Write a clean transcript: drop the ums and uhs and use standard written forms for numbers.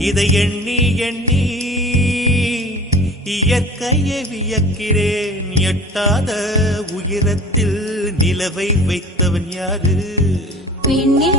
இதை எண்ணி எண்ணி இயற்கையை வியக்கிறேன். எட்டாத உயரத்தில் நிலவை வைத்தவன் யாரு? பெண்ணே